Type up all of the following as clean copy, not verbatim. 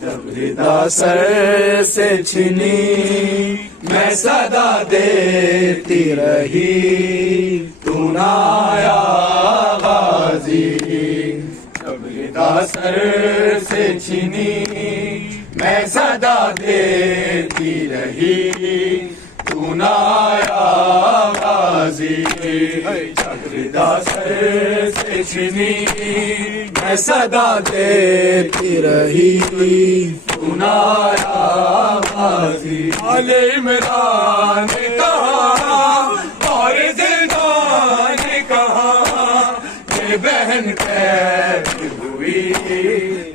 جب ردا سر سے چھنی میں صدا دیتی رہی تو نہ آیا غازی جب ردا سر سے چھنی میں صدا دیتی رہی تو نہ آیا غازی جب ردا سر سے چھنی میں صدا دیتی رہی تو نہ آیا غازی آل عمران نے کہا اور زندان نے کہا یہ بہن کیسی ہوئی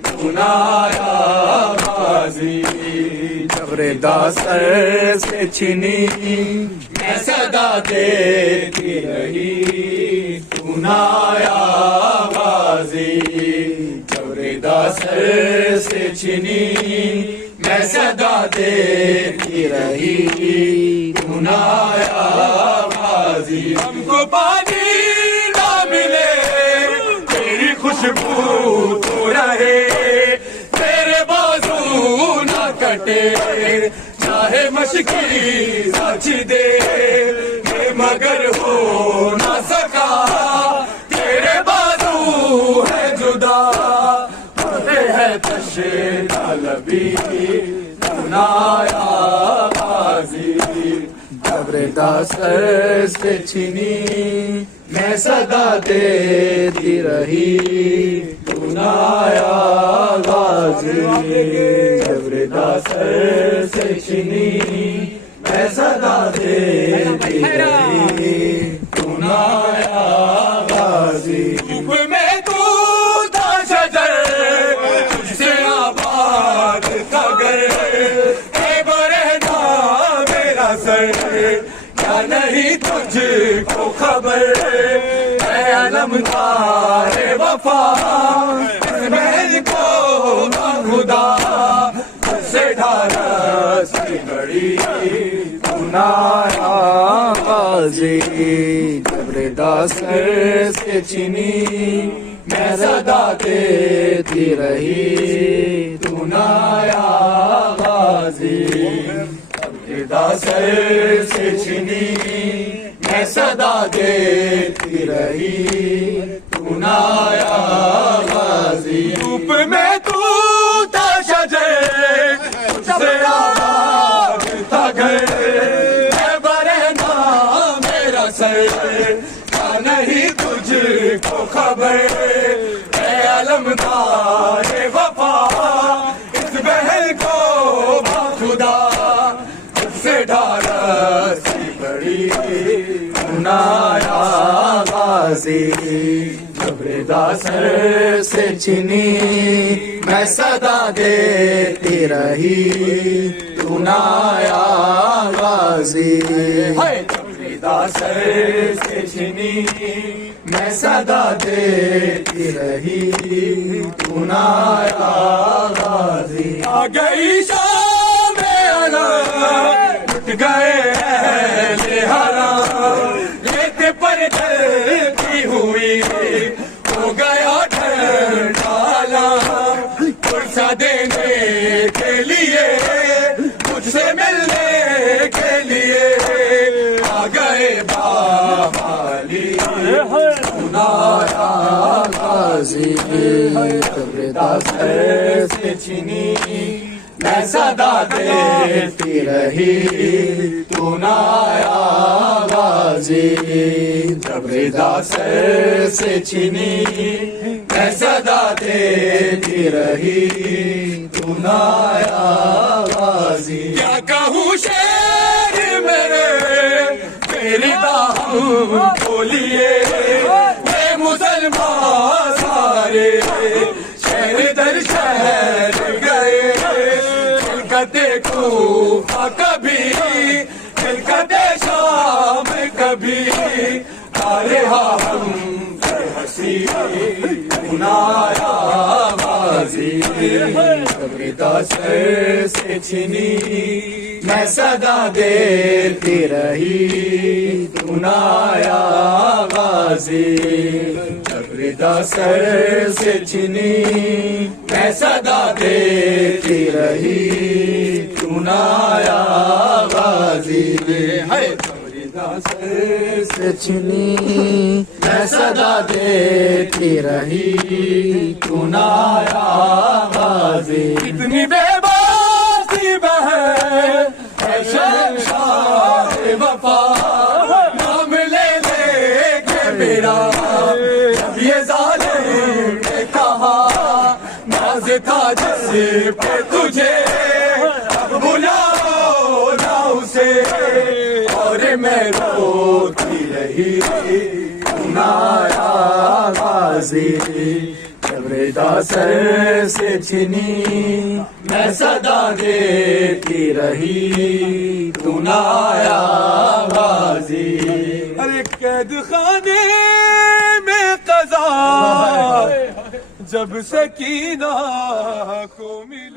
تو نہ آیا غازی جب ردا سر سے چھنی میں صدا دیتی رہی تو نہ آیا غازی جب ردا سر سے چھنی میں صدا دیتی رہی تو نہ آیا غازی ہم کو پانی نہ ملے تیری خوشبو تو رہے تیرے بازو نہ کٹے چاہے مشکل سچ دے مگر ہو نہ سکا تیرے بازو ہے جدا ہوتے ہے تشنا لبی تو نہ آیا غازی جب ردا سر سے چھنی میں صدا دیتی رہی تو نہ آیا غازی جب ردا سر سے چھنی میں صدا دیتی رہی تو نہ آیا غازی میں تو تھا شجر تجھ سے آباد تھا گھر اے برہنا میرا سر کیا نہیں تجھ کو خبر اے علمدار وفا اس محل کو خدا سے ڈھارس کی بڑی تو نہ آیا غازی جب ردا سر سے چھنی میں صدا دیتی رہی تو نہ آیا غازی جب ردا سر سے چھنی میں صدا دیتی رہی تو نہ آیا غازی دھوپ میں تو تھا شجر تجھ سے آباد تھا گھر اے برہنا میرا سر کیا نہیں تجھ کو خبر اے علمدار وفا اس بہن کو خدا تجھ سے ڈھارس کی بڑی تو نہ آیا غازی جب ردا سر سے چھنی میں صدا دیتی رہی تو نہ آیا غازی جب ردا سر سے چھنی میں صدا دیتی رہی تو نہ آیا غازی آ گئی شام علم اٹھ گئے اہل حرام ریت پر ڈلتی ہوئی ہو گیا ڈھالا پرسہ دینے کے لیے مجھ سے ملنے کے لیے آ گئے باوالی تو نہ آیا غازی جب ردا سر سے چھنی میں صدا دیتی رہی تو نہ آیا غازی جب ردا سر سے چھنی میں صدا دیتی رہی تو نہ آیا غازی کیا کہوں شعر میرے تیری داہم بولیے میں مسلمان سارے شہر در شہر گئے کوفہ کبھی کلکتے شام کبھی رہا ہم ہنسی نہ آیا غازی جب ردا سر سے چھنی میں صدا دیتی رہی تو نہ آیا غازی جب رضا سر سے چھنی میں صدا دیتی رہی کیوں نہ آیا غازی رضا سر سے چھنی میں صدا دیتی رہی کیوں نہ آیا غازی اتنی بے باسی بہن اے شہنشاہ وفا نام لے لے کے میرا جب یہ ظالم نے کہا ناز تھا جس پہ تجھے اب بلاؤ نہ اسے اور میں روتی رہی نہ آیا غازی جب رضا سر سے چھنی میں صدا دیتی رہی تو نہ آیا غازی ارے قید خانے میں قضا جب سکینہ کو ملی